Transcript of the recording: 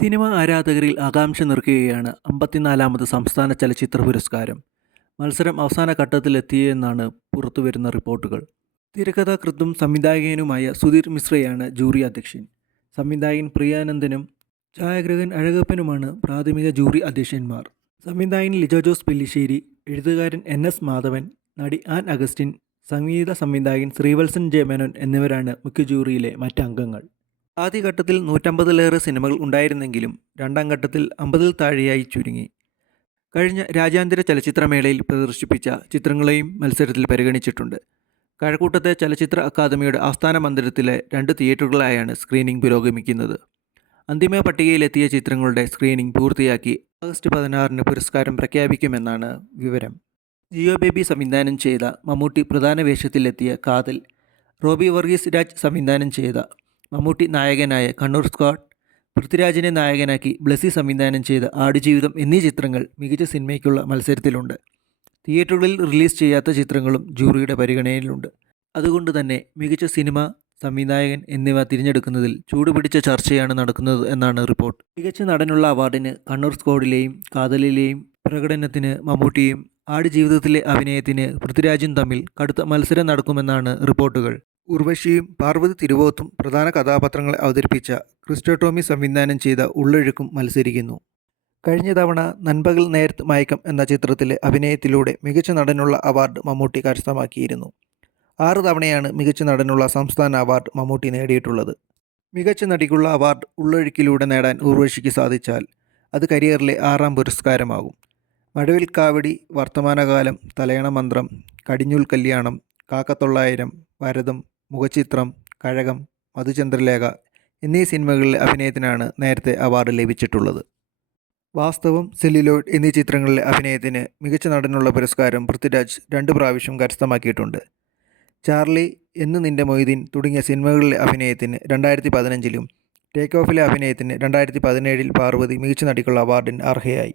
Cinema ആരാധകരിൽ ആകാംക്ഷ നിറയ്ക്കുകയാണ് 54-ാമത് സംസ്ഥാന ചലച്ചിത്ര പുരസ്കാരം. മത്സരം അവസാന ഘട്ടത്തിലെത്തിയെന്നാണ് പുറത്തുവരുന്ന റിപ്പോർട്ടുകൾ. തിരക്കഥാകൃത്തും സംവിധായകനുമായ സുധീർ മിശ്രയാണ് ജൂറി അധ്യക്ഷൻ. സംവിധായകൻ പ്രിയാനന്ദനും ഛായാഗ്രഹകൻ അഴകപ്പനുമാണ് പ്രാഥമിക ജൂറി അധ്യക്ഷന്മാർ. സംവിധായകൻ ലിജോ ജോസ് പെല്ലിശ്ശേരി, എഴുത്തുകാരൻ NS മാധവൻ, നടി ആൻ അഗസ്റ്റിൻ, സംഗീത സംവിധായകൻ ശ്രീവത്സൻ ജെ മേനോൻ എന്നിവരാണ് മുഖ്യ ജൂറിയിലെ മറ്റംഗങ്ങൾ. ആദ്യഘട്ടത്തിൽ 150-ലേറെ സിനിമകൾ ഉണ്ടായിരുന്നെങ്കിലും രണ്ടാം ഘട്ടത്തിൽ 50-ൽ താഴെയായി ചുരുങ്ങി. കഴിഞ്ഞ രാജ്യാന്തര ചലച്ചിത്രമേളയിൽ പ്രദർശിപ്പിച്ച ചിത്രങ്ങളെയും മത്സരത്തിൽ പരിഗണിച്ചിട്ടുണ്ട്. കഴക്കൂട്ടത്തെ ചലച്ചിത്ര അക്കാദമിയുടെ ആസ്ഥാന മന്ദിരത്തിലെ 2 തിയേറ്ററുകളായാണ് സ്ക്രീനിംഗ് പുരോഗമിക്കുന്നത്. അന്തിമ പട്ടികയിലെത്തിയ ചിത്രങ്ങളുടെ സ്ക്രീനിംഗ് പൂർത്തിയാക്കി ആഗസ്റ്റ് 16-ന് പുരസ്കാരം പ്രഖ്യാപിക്കുമെന്നാണ് വിവരം. ജിയോ ബേബി സംവിധാനം ചെയ്ത മമ്മൂട്ടി പ്രധാന വേഷത്തിലെത്തിയ കാതൽ, റോബി വർഗീസ് രാജ് സംവിധാനം ചെയ്ത മമ്മൂട്ടി നായകനായ കണ്ണൂർ സ്ക്വാഡ്, പൃഥ്വിരാജിനെ നായകനാക്കി ബ്ലസ്സി സംവിധാനം ചെയ്ത ആടുജീവിതം എന്നീ ചിത്രങ്ങൾ മികച്ച സിനിമയ്ക്കുള്ള മത്സരത്തിലുണ്ട്. തിയേറ്ററുകളിൽ റിലീസ് ചെയ്യാത്ത ചിത്രങ്ങളും ജൂറിയുടെ പരിഗണനയിലുണ്ട്. അതുകൊണ്ട് തന്നെ മികച്ച സിനിമ, സംവിധായകൻ എന്നിവ തിരഞ്ഞെടുക്കുന്നതിൽ ചൂടുപിടിച്ച ചർച്ചയാണ് നടക്കുന്നത് എന്നാണ് റിപ്പോർട്ട്. മികച്ച നടനുള്ള അവാർഡിന് കണ്ണൂർ സ്ക്വാഡിലെയും കാതലിലെയും പ്രകടനത്തിന് മമ്മൂട്ടിയും ആടുജീവിതത്തിലെ അഭിനയത്തിന് പൃഥ്വിരാജും തമ്മിൽ കടുത്ത മത്സരം നടക്കുമെന്നാണ് റിപ്പോർട്ടുകൾ. ഉർവശിയും പാർവതി തിരുവോത്തും പ്രധാന കഥാപാത്രങ്ങളെ അവതരിപ്പിച്ച ക്രിസ്റ്റോ ടോമി സംവിധാനം ചെയ്ത ഉള്ളൊഴുക്കും മത്സരിക്കുന്നു. കഴിഞ്ഞ തവണ നൻപകൽ നേരത്ത് മയക്കം എന്ന ചിത്രത്തിലെ അഭിനയത്തിലൂടെ മികച്ച നടനുള്ള അവാർഡ് മമ്മൂട്ടി കരസ്ഥമാക്കിയിരുന്നു. 6 തവണയാണ് മികച്ച നടനുള്ള സംസ്ഥാന അവാർഡ് മമ്മൂട്ടി നേടിയിട്ടുള്ളത്. മികച്ച നടിക്കുള്ള അവാർഡ് ഉള്ളൊഴുക്കിലൂടെ നേടാൻ ഉർവശിക്ക് സാധിച്ചാൽ അത് കരിയറിലെ 6ാം പുരസ്കാരമാകും. മഴവിൽ കാവടി, വർത്തമാനകാലം, തലയണ മന്ത്രം, കടിഞ്ഞൂൽ കല്യാണം, കാക്കത്തൊള്ളായിരം, ഭരതം, മുഖചിത്രം, കഴകം, മധുചന്ദ്രലേഖ എന്നീ സിനിമകളിലെ അഭിനയത്തിനാണ് നേരത്തെ അവാർഡ് ലഭിച്ചിട്ടുള്ളത്. വാസ്തവം, സെല്ലുലോയിഡ് എന്നീ ചിത്രങ്ങളിലെ അഭിനയത്തിന് മികച്ച നടനുള്ള പുരസ്കാരം പൃഥ്വിരാജ് 2 പ്രാവശ്യം കരസ്ഥമാക്കിയിട്ടുണ്ട്. ചാർലി, എന്ന് നിന്റെ മൊയ്തീൻ തുടങ്ങിയ സിനിമകളിലെ അഭിനയത്തിന് 2015-ലും ടേക്ക് ഓഫിലെ അഭിനയത്തിന് 2017-ൽ പാർവതി മികച്ച നടിക്കുള്ള അവാർഡിന് അർഹയായി.